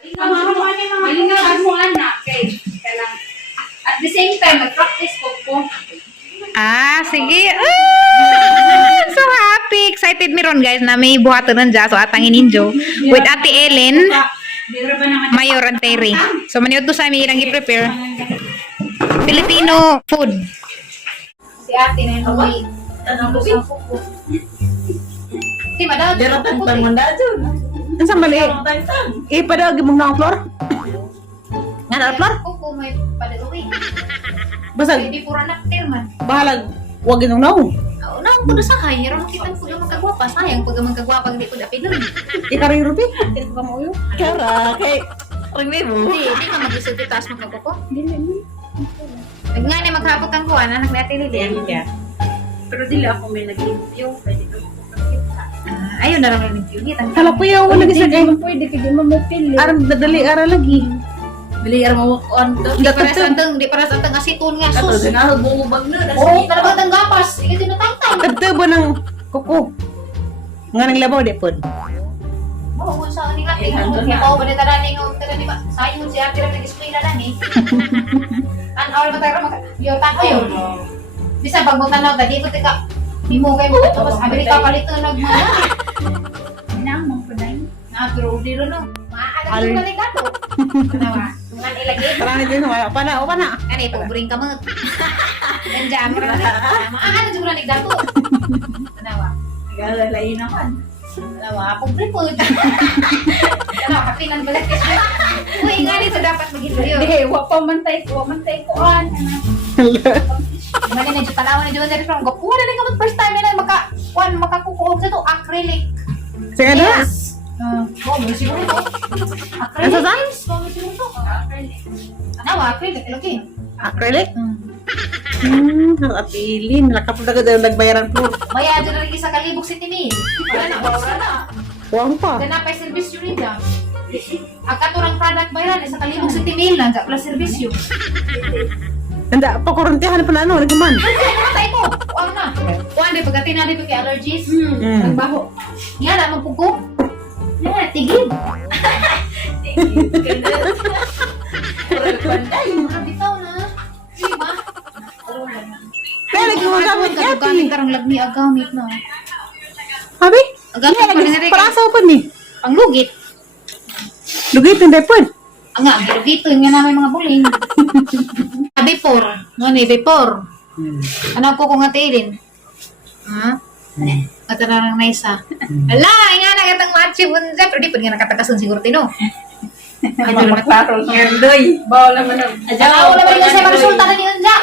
Malingawan mo anak kay kanang at the same time mag-practice ko. Sige. So happy. Excited mi ron guys na may buhaton ng jazz. So atangin ninyo. With Ate Ellen, Mayor and Terry. So maniud to sa amin ilang i-prepare. Filipino food. Si ate na yung may Di ba daw? Deratan pang mandajo. Ano sa mali? Pada gimong na floor. Nga na floor? Kuko may padaluwi. Basta Hindi pura naktir man. bahalag wag ginong naw. Unang ko na sa kay, ron kita ko yung magkagwapa. Sayang pag magkagwapa hindi ko dapilon. Ikari rupi. Ito ka mo yo. Kara kay ringme mo. Hindi ka mag-isip taas magkagwapa. Nga na maghapot ang kuwan, anak na Ate Lilian. Pero dili ako may nag-review. Pwede ko makakita. Ayun na lang yung review. Kala po yaw wala gisa kay. Pwede ka di mamapili. Aram dadali ara lagi. Bili ara mo on to. Di para sa antang, di para sa antang asiton nga Ato sus. na bubag na. Oo, talaga tang gapas. Ikaw tinatangtang. Kadto ba ng kuko? Nga nang labaw di pod. Oo, sa aning ate. Kaya pa ba dito na ni ba? Sayo si ate lang nag-explain na ni. An hour ba tayo yo tayo yun. Bisa pag mo tanaw ta di ko tika. Di mo kay mo tapos Amerika palito nagmana. Nang mong kuday. Na pero di ro no. Maaala ko balik ato. Kanawa. Tungan ilagay. Parang din wala pa na o pa na. Ani pabring ka mo. Nandiyan mo na. Maaala jud ni dato. Kanawa. Galalay naman. Kanawa pobre po. Kanawa kapinan balik. Uy nga nito dapat mag-interview. Di, wa mantay ko an. Mali na dyan tanawan na dyan from go. Wala rin ka first time na makakukuhog sa to acrylic. Sige na. Oh, may siguro to. Ano sa? Oh, may siguro to. Acrylic. Ano, acrylic lagi. Acrylic? Nakapilin. Nakapagdaga daw nagbayaran po. Maya dyan na rin sa kalibog si Timil. Wala na, wala na. Huwag pa. Ganap ay servisyo rin dyan. Ang katurang product bayaran sa kalibog si Timil na dyan plus servisyo. Nanda, pakuruntihan pa na ano, nagman. Patay ko. Huwag na. Huwag na, pagkatin na rin pagka allergies. Mm. Nagbaho. Yan na, magpuko. Yan, tigil. Mura bitaw na. Di ba? Kaya nagmagamit ka, Gamit karang lagmi agamit na. Habi? Agamit pa na rin. Parasaw pa ni. Ang lugit. Lugit hindi po. Ang nga, gito yung nga namin mga buling. Before. Nga ni, before. Ano ko kung atilin? Ha? Matararang na isa. Ala, nga na katang machi bunza. Pero di pa nga nakatagasan siguro tino. Ay, pero Magparo sa doy. Bawal naman ang. Ano, wala ba rin kasi resulta na niyon dyan?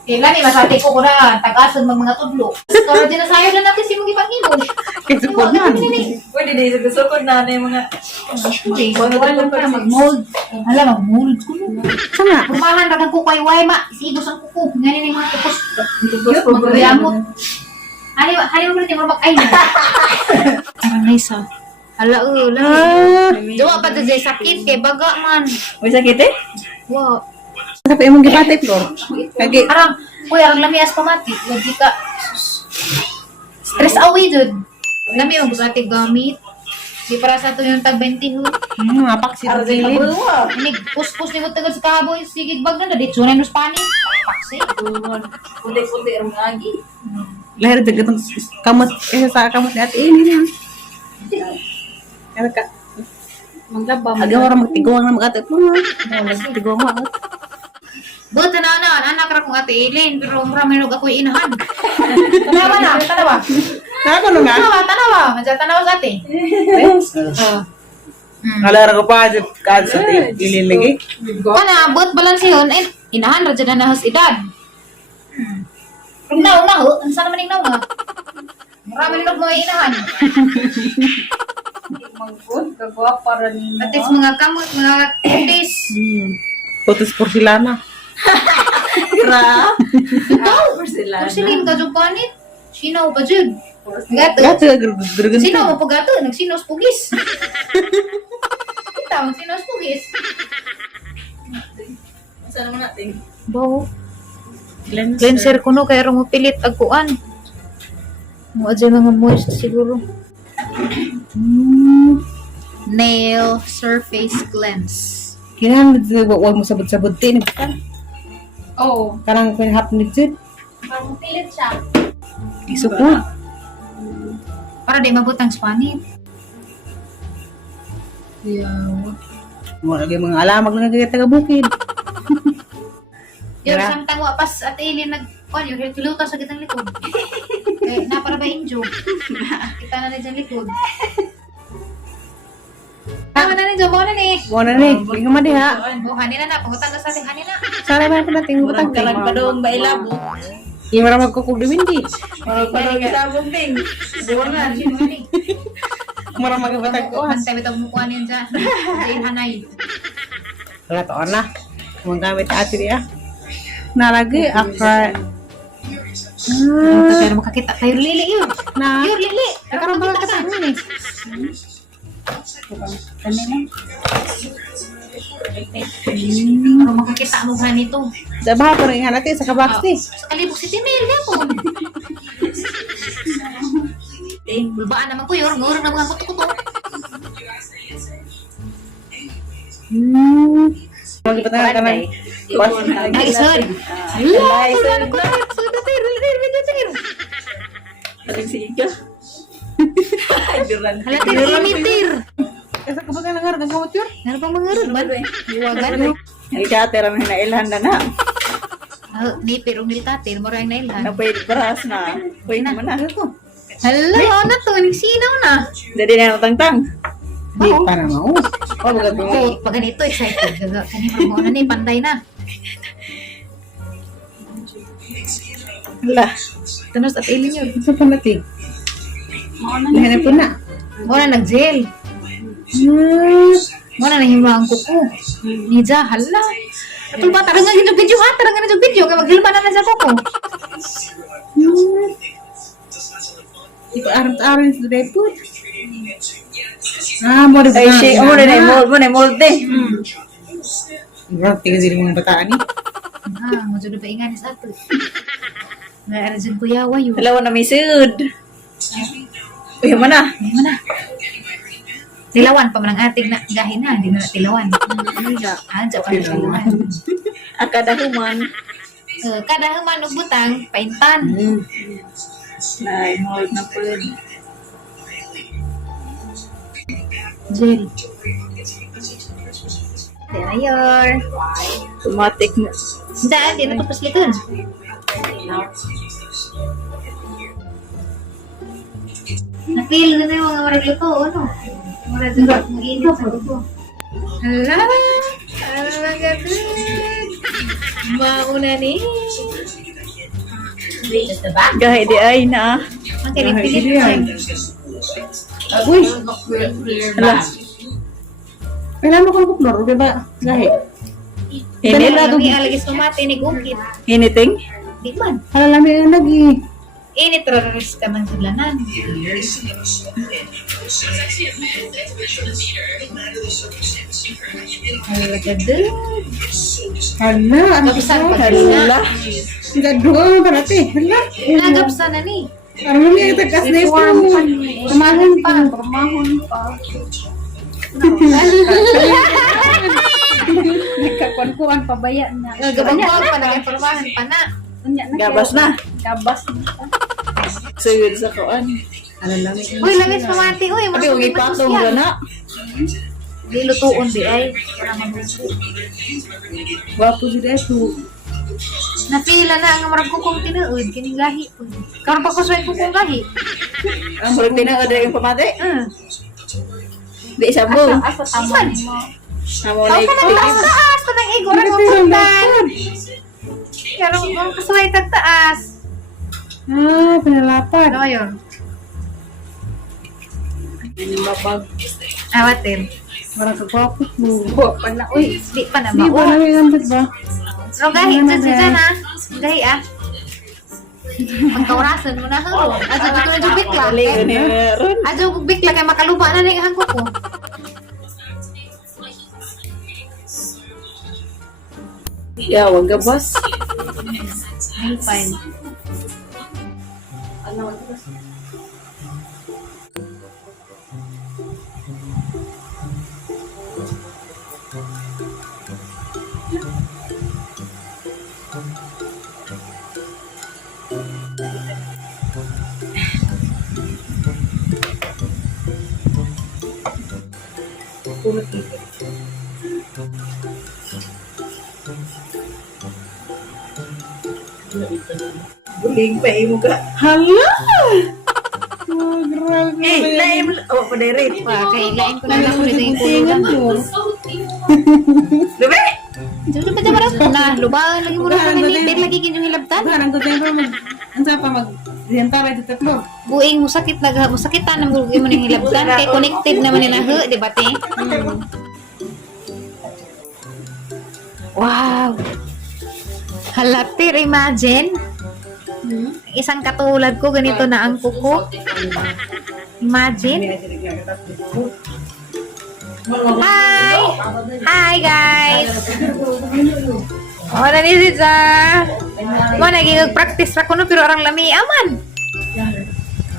Kailan eh, masati ko ko na tagasan mga tudlo. Pero din na sayo na natin si mong ipangilog. Kasi po na. Pwede din sa gusto ko na yung mga. Wala pa na mag-mold. Hala, mag-mold ko na. Sana. Pumahan na ng kukway-way ma. Sigos ang kuko. Ngayon yung mga kupos. Gusto ko Magbayamot. Hali mo rin yung mag-ay na. Parang nice ah. Hala, ula. Diwa pa ito dyan sakit kay baga man. May sakit eh? Wow. Tapi emang gipatay, Flor. Kagi. Parang, uy, ang lamias pamati. Lagi ka. Stress away dun. Lami ang bugati gamit. Di para sa ito yung tag-20 ho. Apak si Rogelin. Inig, pus-pus ni mo tagad sa kahaboy. Sigig bag na. Dito na yung Spanish. Paksi. Puti-puti ang agi. Lahir juga itong kamot. Sa kamot ni Ate ini. Kaya ka. Manglaba. Aga orang magtiguang na mag-ate. Magtiguang mo. Buta na anak ra kong Ate Eileen. Pero marami nung ako'y inahan. Tanawa na, tanawa. Ano nga? Tanawa. Madya tanawa sa ate. Alara ko pa kad sa ilin lagi. Kana, buat balance yun. Eh, inahan ra dyan na nahas edad. Kung nauna ho, ang sana maning nauna. Marami nung mga inahan. Mangkot. Kagwa para ni. At least mga kamot, mga kutis. Putus porcelana. Gra. Ikaw, Porcelana. porcelain ka dyan panit. Sinaw pa dyan. Gato. Gato grugan. Sinaw mo pa gato, nagsinaw pugis. Kita, magsinaw pugis. Saan naman natin? Bawo. Cleanser ko no, kaya rin mo pilit agkuan. Mo adya mga moist siguro. Nail Surface Cleanse. Kailangan wag mo sabot-sabot din. Oo. Karang pinahap ni Jud. Parang pilit siya. Isukod. Para di mabutang spanit. Mo lagi mga alamag lang kay taga bukid. Yun, Tara. samtang wapas at Eileen yung hilutas sa kitang likod. Eh, napara ba injo? Kita na na dyan likod. Tama na ni Jo, mo na ni. Mo na ni, hindi ka madi ha. Oh, hanina na, pangutan na sa ating hanina. Sana ba ko nating butang Karang pa doon ba ilabo? Iya mara magkukog diwindi. Parang pa doon ilabong ting. Buwangan. Mara magbatag ko. Bantay bitag mukha niyan dyan. Diyan hanay. Wala to na. Mo gamit ati dia. Nalagi akra. Pero makakita tayo lili yun. Na. Yun, lili. Karon ba ka sa ni? Kanina. Pero makakita mo ba nito? Sa baha ko rin natin sa kabaks ni. Sa kalibok si Timel, yan po. Bulbaan naman ko yun. Ngurang na mga kuto-kuto. Magipatang ka na. Ay, sorry. License. Hala, Paling siga. Duran. tir. Asa ka ba ka nangar ng kamot yun? Ano pang mangarod ba? Iwagan. Ay kate raman na ilhan na na. Ni pero nilkate, mo rin nailhan. Napay paras na. Pwede naman na. Hala, ano to? Nagsinaw na. Jadi na tang-tang. Di pa na mau. Oh, baga to. Oh, pag ganito, excited. Kanina mo na ni, panday na. Hala. Tunos at ilin yun. Sa panatig. Lahan po na. Mo na nag-gel. Mo na nahimla ang kuko. Nija, hala. Atul ba, tarang nga yung video ha? Tarang nga yung video. Kaya maghilma na na sa kuko. Ito aram-aram sa depot. Ah, mo rin Ay si amo na molde. Bro, tingnan sila mga bataan ni. Ah, mo dyan pa inganis ato. Nga arjun ko yawa yun. Dalawa na may sud. Uy, mana? Ayun na. Tilawan pa man ang ating na gahin na. Hindi na tilawan. Ah, dyan pa na tilawan. Akada human. Kada human og butang, paintan. Nay, mold na po yun. Gel. Terayor. Automatic na. Daan, di na tapos likod. Na-feel ko na yung mga marag ito, ano? Marag ito, mag-init sa ito. Hala! Ano lang gatid? Mauna ni. Gahay di ay na. Ang kinig-pilit ko. Uy! Hala. Kailan mo kang kuplor, di ba? Gahi. Hinit. Kami alagis kumati ni Gukit. Hiniting. Di man. Hala lami ang lagi. Init raris ka man sulanan. Hala gatid. Hala, ano Kapsan ka? pa kanina. Tidak doon ka natin. Hala. Nagapsan na ni. Parang lami ang tagas na ito. Tumahan pa. Nagkakuan-kuan pabaya na. Nagabagwag pa na informahan pa na. Gabas na. Gabas na. Sugod sa kuan. Hala lami. Uy, langis pamati. Uy, Abi ugi patong yan. na. Di lutuon di ay. Wapo si Desu. Napila na ang marag kukong tinuod. Kining gahi. Karon pa ko sa kukong gahi. Ang murag tinaod yung pamati. Hmm. Di isa mo. Isan. Amo na Tawag ka ng taas-taas. Ito ng igor ang upuntan. Karon ang kasuway tagtaas. Ah, pinalapad. Ano yun? babag. Awatin. Parang kagwapo mo. Uy, di pa na Di ba ba? namin ang ba? So, gahi. Dyan si Jan ha. Gahi ah. Pagkaurasan mo na ho. Adyo ko na dyan bikla. Ligo ni meron. Adyo ko bikla kay makaluba na na yung hangko ko. Ya, wag gabas. Ay, fine. Pulot dito. Buling pa imo ka. Hala! Oh, grabe. Laim. Oh, padere. Pa, kay lain ko na ako dito yung kulugan. Diba? Diyo pa dyan na, lubahan lagi mo na kami ni Pet lagi kinyong hilabtan. Parang ko tayo mag... Ang sa pa mag... Diyantara dito tatlo. Buing musakit na musakitan ang gulgi mo ng hilabtan kay connected naman ni nahe, di ba te? Wow. Halatir, imagine. Isang katulad ko, ganito na ang kuko. Imagine. Hi! Hi, guys! Oh, nani si Za. Mo naging practice ra kuno pero orang lami aman.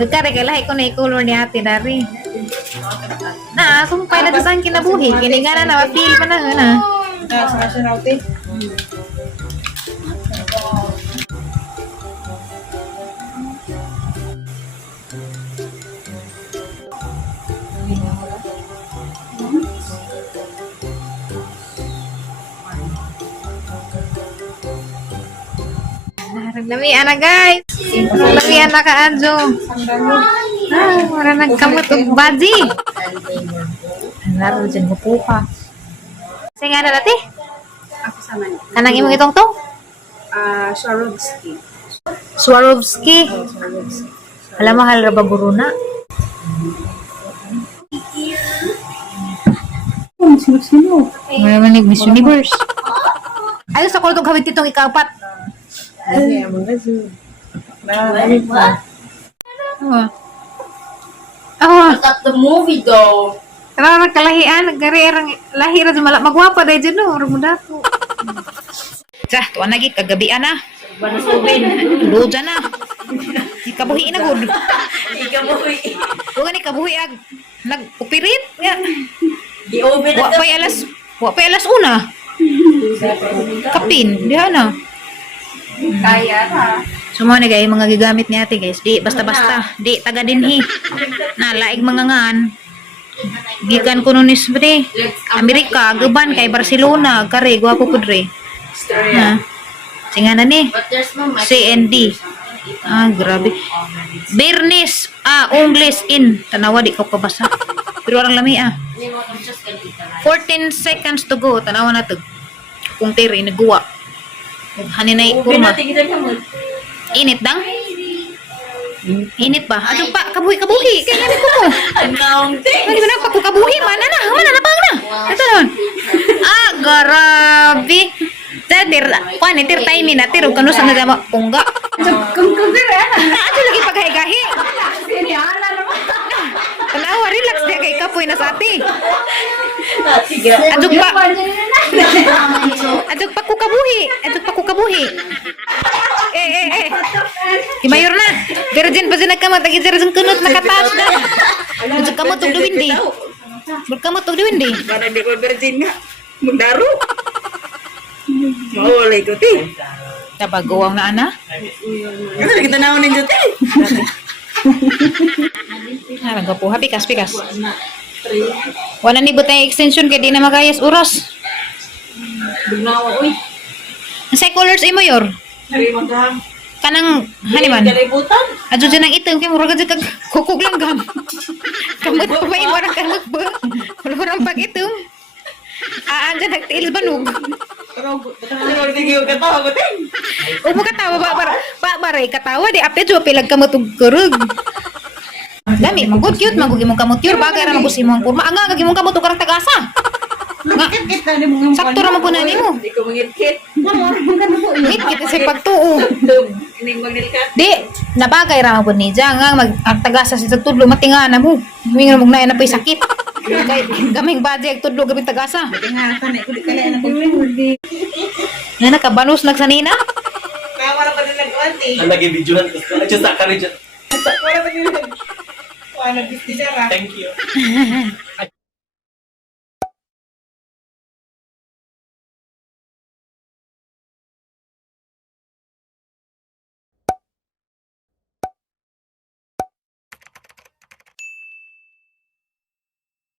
Nagkare kay lahi ko na i-color ni ate dari. Na, sumpay na to sa kinabuhi. Kini nga na feel pa na na. Sa siya raw te. Lamian na guys. Lamian na ka Adjo. Wala nagkamot og baji. Laro dyan ko pa. Sige nga na dati. Ako sa man. Kanang imong itong to? Swarovski. Swarovski. Alam mahal ra ba buruna? Oh, sino-sino. Wala man Miss Universe. Ayos ako itong kawit itong ikapat. Ay, among gaso. Marami pa. Oh, At the movie though. karang kalahian, gari arang lahir sa malak magwapa dai jud no, ora mo dato. Sa, tuwa lagi kagabi ana. Banasubin. Luja na. Ikabuhi na gud. Ikabuhi. Tuwa ni kabuhi ag nag-upirit. Ya. I-open Wa pa alas una. Kapin, diha na. Kaya ha. Sumo na guys, mga gigamit ni ate guys. Di basta-basta, di taga dinhi. Na laig mga ngan. Gikan ko nunis bre. Amerika, gaban kay Barcelona, kare gwapo pud re. Ha. Singa na ni. But there's no mic. CND. Ah, grabe. Bernis, Ungles in. Tanawa di ko kabasa. Pero orang lami 14 seconds to go. Tanawa na to. Kung tiri nagguwa. Haninay kurma. Init dang? Init ba? Ato pa, kabuhi. Kaya namin ko mo. Accounting. Hindi ba na pa ko kabuhi? Mana na bang na? Ito naman. Grabe. Tir, kuan tir time na tir kanu sa nagama pungga. Ato lagi paghahigahi. Tanawa, relax dia kay kapoy na sa ati. Adug pa. Adug pa ko kabuhi. Kimayor na. Virgin pa sin nagkamot, agi virgin kunot nakataas na. Adug kamot og duwindi. Berkamot og duwindi. Para di ko virgin nga. Mundaro. Mawalay ko ti. Nabagawang na ana. Kasi kita naon ninyo ti. Nagapuha pikas. Wala ni butay extension kay di na magayas oras. Bignawa, uy. Sa colors imo yor. Ari magham. Kanang haniman. Kalibutan. Adyo dyan ang itim kay murag dyan kag kukog lang gam. Kamot pa ba iwarang kamot ba? Wala pag itim. Dyan nagtiil banog. Pero hindi ko katawa ko ti. O mo katawa ba baray katawa di apet jo pilag kamot og kurug. Dami magud cute magugi mong kamot yor bagay ra magusi mong kurma. Anga gagi mong kamot og karang tagasa. Kita ni mo. Sakto ra man po na nimo. Hindi ko mangit-kit. Hit kita sa pagtuo. Hindi mangit-kat. Di, nabagay ra man ni Diyan nga ang tagasa sa tudlo matinga na mo. Huwing na mong na po'y sakit. Kay gaming budget tudlo gabi tagasa. Tingatan ni ko di kaya na ko. Nga nakabanos nagsanina. Kaya wala pa din nag-anti. Ang nag-videohan ko. Just sa ka rin dyan. Wala pa din nag. Wala na 50 siya ra. Thank you.